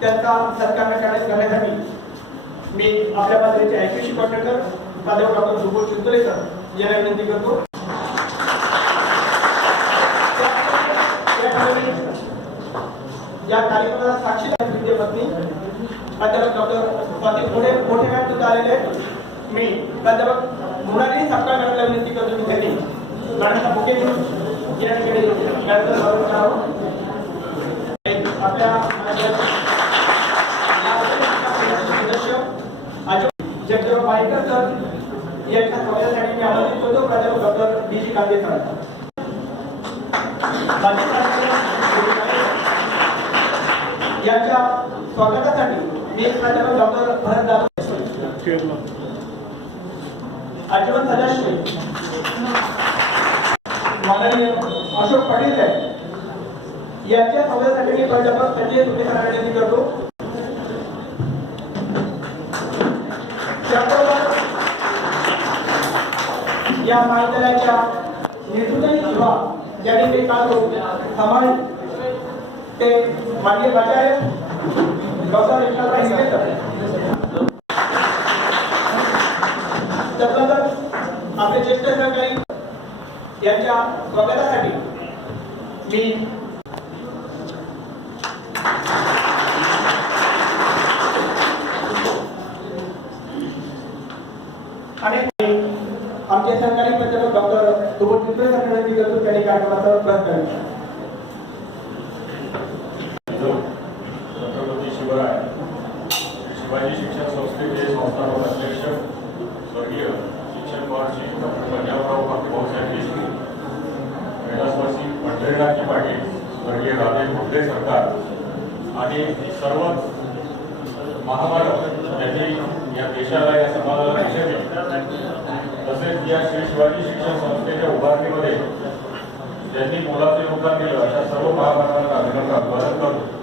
त्यांचा सत्कार करण्यास करण्यासाठी मी आपल्या पातळीचे ऐकूशी कॉन्ट्रॅक्टर प्राध्यापक डॉक्टर सुबोध चिंतले यांना विनंती करतो. या कार्यक्रमाला साक्षी विद्या पत्नी प्राध्यापक डॉक्टर स्वाती मोठे मोठे मॅम सुद्धा आलेले आहेत. मी प्राध्यापक मृणाली सपकाळ मॅडमला विनंती करतो मी त्यांनी गाण्याचा बुके घेऊन या ठिकाणी मॅडमचं स्वागत करावं आपल्या सदस्य सर यांच्या स्वागतासाठी मी आमंत्रित करतो प्राध्यापक डॉक्टर बी जी कांदे सर यांच्या स्वागतासाठी मी प्राध्यापक डॉक्टर भरत आजीवन सदस्य माननीय अशोक पाटील साहेब यांच्या स्वागतासाठी मी प्राध्यापक संजय सुपे सरांना विनंती करतो. त्याबरोबर या महाविद्यालयाच्या नेतृत्वाची सेवा ज्यांनी ते काल सांभाळली ते माननीय प्राचार्य डॉक्टर विष्णुराव हिंगे सर. आपले ज्येष्ठ सहकारी यांच्या स्वागतासाठी मी आणि आमचे प्राध्यापक डॉक्टर सुबोध चित्रे सरांना करतो त्यांनी कार्यक्रमाचा प्रयत्न केला. छत्रपती शिवराय शिवाजी शिक्षण संस्थेचे संस्थापक अध्यक्ष स्वर्गीय शिक्षण महर्षी डॉक्टर पंजाबराव भाऊसाहेब देशमुख कैलासवासी पंढरीनाथजी पाटील स्वर्गीय राधे भोसले सरकार आणि सर्व महामानव यांनी या देशाला या समाजाला दिशा दिली तसेच या श्री शिवाजी शिक्षण संस्थेच्या उभारणीमध्ये ज्यांनी मोलाचे योगदान दिलं अशा सर्व महामानवांना अभिनंदन अभिवादन करतो